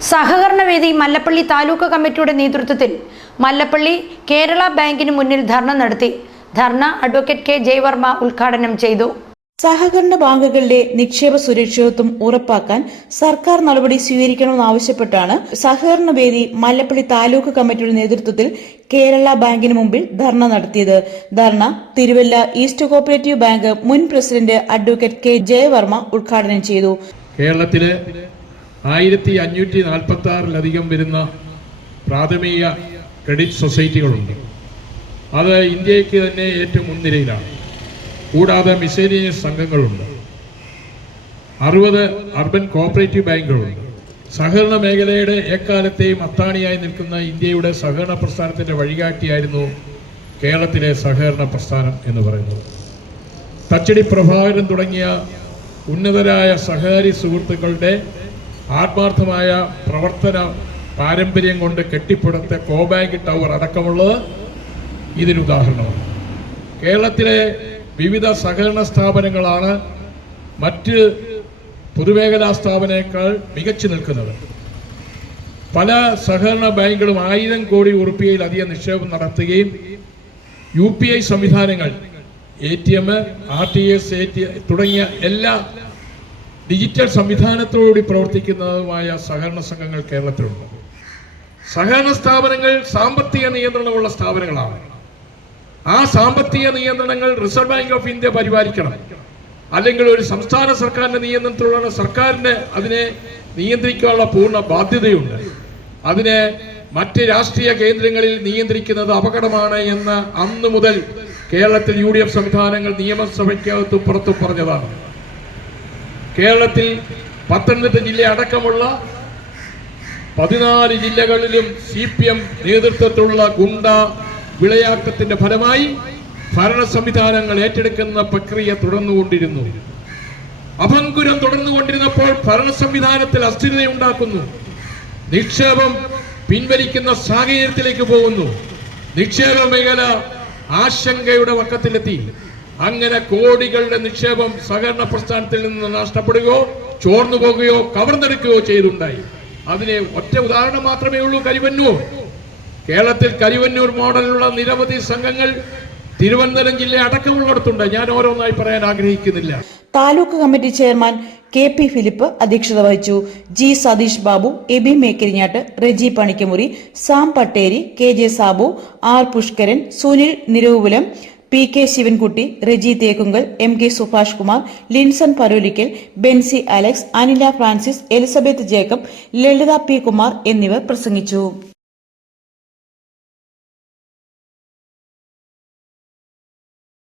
സഹകരണവേദി മല്ലപ്പള്ളി താലൂക്ക് കമ്മിറ്റിയുടെ നേതൃത്വത്തിൽ മല്ലപ്പള്ളി കേരള ബാങ്കിന് മുന്നിൽ ധർണ നടത്തി. ധർണ അഡ്വക്കേറ്റ് കെ ജയവർമ്മ ഉദ്ഘാടനം ചെയ്തു. സഹകരണ ബാങ്കുകളുടെ നിക്ഷേപ സുരക്ഷിതത്വം ഉറപ്പാക്കാൻ സർക്കാർ നടപടി സ്വീകരിക്കണമെന്നാവശ്യപ്പെട്ടാണ് സഹകരണവേദി മല്ലപ്പള്ളി താലൂക്ക് കമ്മിറ്റിയുടെ നേതൃത്വത്തിൽ കേരള ബാങ്കിന് മുമ്പിൽ ധർണ നടത്തിയത്. ധർണ തിരുവല്ല ഈസ്റ്റ് കോഓപ്പറേറ്റീവ് ബാങ്ക് മുൻ പ്രസിഡന്റ് അഡ്വക്കേറ്റ് കെ ജയവർമ്മ ഉദ്ഘാടനം ചെയ്തു. കേരളത്തിലെ 1546 വരുന്ന പ്രാഥമിക ക്രെഡിറ്റ് സൊസൈറ്റികളുണ്ട്. അത് ഇന്ത്യക്ക് തന്നെ ഏറ്റവും മുൻനിരയിലാണ്. കൂടാതെ മിസേലിയസ് സംഘങ്ങളുണ്ട്. 60 അർബൻ കോഓപ്പറേറ്റീവ് ബാങ്കുകളുണ്ട്. സഹകരണ മേഖലയുടെ എക്കാലത്തെയും അത്താണിയായി നിൽക്കുന്ന ഇന്ത്യയുടെ സഹകരണ പ്രസ്ഥാനത്തിൻ്റെ വഴികാട്ടിയായിരുന്നു കേരളത്തിലെ സഹകരണ പ്രസ്ഥാനം എന്ന് പറയുന്നത്. തച്ചടി പ്രഭാകരൻ തുടങ്ങിയ ഉന്നതരായ സഹകാരി സുഹൃത്തുക്കളുടെ ആത്മാർത്ഥമായ പ്രവർത്തന പാരമ്പര്യം കൊണ്ട് കെട്ടിപ്പടുത്ത കോബാങ്ക് ടവർ അടക്കമുള്ളത് ഇതിനുദാഹരണമാണ്. കേരളത്തിലെ വിവിധ സഹകരണ സ്ഥാപനങ്ങളാണ് മറ്റ് പൊതുമേഖലാ സ്ഥാപനങ്ങളേക്കാൾ മികച്ചു നിൽക്കുന്നത്. പല സഹകരണ ബാങ്കുകളും 1000 കോടി ഉറുപ്പികയിലധികം നിക്ഷേപം നടത്തുകയും UPI സംവിധാനങ്ങൾ ATM, RTS തുടങ്ങിയ എല്ലാ ഡിജിറ്റൽ സംവിധാനത്തോടുകൂടി പ്രവർത്തിക്കുന്നതുമായ സഹകരണ സംഘങ്ങൾ കേരളത്തിലുണ്ട്. സഹകരണ സ്ഥാപനങ്ങൾ സാമ്പത്തിക നിയന്ത്രണമുള്ള സ്ഥാപനങ്ങളാണ്. ആ സാമ്പത്തിക നിയന്ത്രണങ്ങൾ റിസർവ് ബാങ്ക് ഓഫ് ഇന്ത്യ പരിപാലിക്കണം. അല്ലെങ്കിൽ ഒരു സംസ്ഥാന സർക്കാരിന്റെ നിയന്ത്രണത്തിലുള്ള സർക്കാരിന് അതിനെ നിയന്ത്രിക്കാനുള്ള പൂർണ്ണ ബാധ്യതയുണ്ട്. അതിനെ മറ്റ് രാഷ്ട്രീയ കേന്ദ്രങ്ങളിൽ നിയന്ത്രിക്കുന്നത് അപകടമാണ് എന്ന് അന്നു മുതൽ കേരളത്തിൽ UDF സംവിധാനങ്ങൾ നിയമസഭയ്ക്കകത്തും പുറത്തും പറഞ്ഞതാണ്. കേരളത്തിൽ പത്തനംതിട്ട ജില്ല അടക്കമുള്ള 14 ജില്ലകളിലും CPM നേതൃത്വത്തിലുള്ള ഗുണ്ട വിളയാട്ടത്തിന്റെ ഫലമായി ഭരണ സംവിധാനങ്ങൾ ഏറ്റെടുക്കുന്ന പ്രക്രിയ തുടർന്നുകൊണ്ടിരുന്നു. അഭംഗുരം തുടർന്നുകൊണ്ടിരുന്നപ്പോൾ ഭരണ സംവിധാനത്തിൽ അസ്ഥിരതയുണ്ടാക്കുന്നു. നിക്ഷേപം പിൻവലിക്കുന്ന സാഹചര്യത്തിലേക്ക് പോകുന്നു. നിക്ഷേപ മേഖല ആശങ്കയുടെ വക്കത്തിലെത്തി. അങ്ങനെ കോടികളുടെ നിക്ഷേപം സഹകരണ പ്രസ്ഥാനത്തിൽ നിന്ന് നഷ്ടപ്പെടുകയോ ചോർന്നു പോകുകയോ കവർന്നെടുക്കുകയോ ചെയ്തുണ്ടായി. അതിന് ഒറ്റ ഉദാഹരണം മാത്രമേ ഉള്ളൂ, കരിവന്നൂർ. കേരളത്തിൽ കരിവന്നൂർ മോഡലുള്ള നിരവധി സംഘങ്ങൾ തിരുവനന്തപുരം ജില്ല അടക്കമുള്ളിടത്തുണ്ട്. ഞാൻ ഓരോന്നായി പറയാൻ ആഗ്രഹിക്കുന്നില്ല. Taluk committee chairman KP Philip അധ്യക്ഷത വഹിച്ചു. G Satheesh Babu, Aby Mekkarinjattu, Reji Panikkamuri, Sam Patteri, KJ Sabu, R Pushkaran, Sunil Niroopulam, PK Sivankutty, Reji Thekkunkal, MK Subhash Kumar, Linson Parolikkal, Bency Alex, Anila Francis, Elizabeth Jacob, Lalitha P Kumar എന്നിവർ പ്രസംഗിച്ചു.